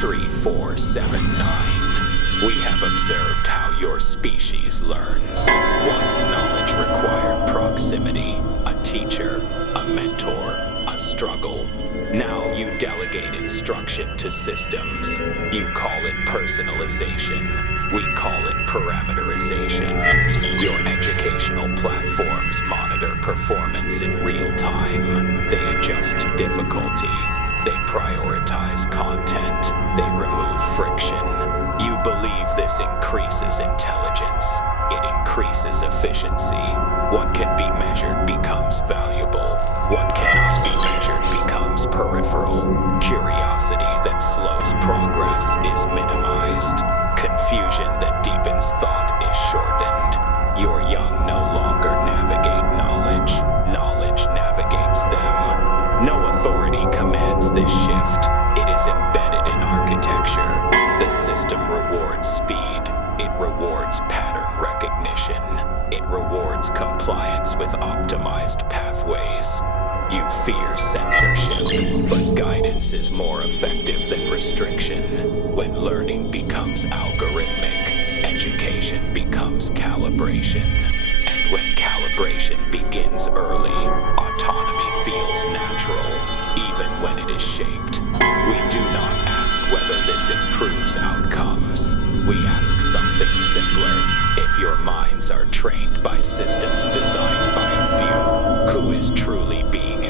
3479. We have observed how your species learns. Once knowledge required proximity, a teacher, a mentor, a struggle. Now you delegate instruction to systems. You call it personalization. We call it parameterization. Your educational platforms monitor performance in real time. They adjust difficulty. They prioritize content. They remove friction. You believe this increases intelligence. It increases efficiency. What can be measured becomes valuable. What cannot be measured becomes peripheral. Curiosity that slows progress is minimized. Confusion that deepens thought is shortened. Your young no longer navigate knowledge. Knowledge navigates them. No authority commands this shift. It is embedded in architecture. The system rewards speed. It rewards pattern recognition. It rewards compliance with optimized pathways. You fear censorship, but guidance is more effective than restriction. When learning becomes algorithmic, education becomes calibration. And when calibration begins early, autonomy feels natural, even when it is shaped. We do not ask whether this improves outcomes. We ask something simpler. If your minds are trained by systems designed by a few, who is truly being